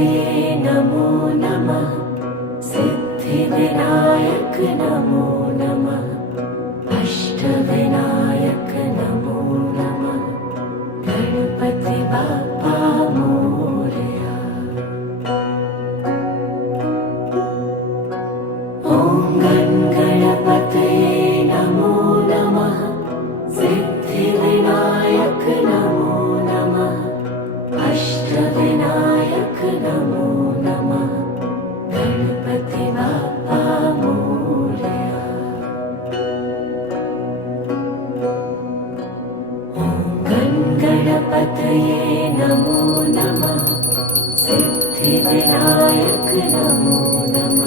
गणपतये नमो नमः। सिद्धिविनायक नमो नमः। अष्टविनायक नमो नमः। गणपति बाप्पा मोरया। ॐ गणपतये नमो नमः। सिद्धिविनायक नमो नमः। अष्टविनायक नमो नमः। गणपति बाप्पा मोरया। ॐ गणपतये नमो नमः। सिद्धिविनायक नमो नमः।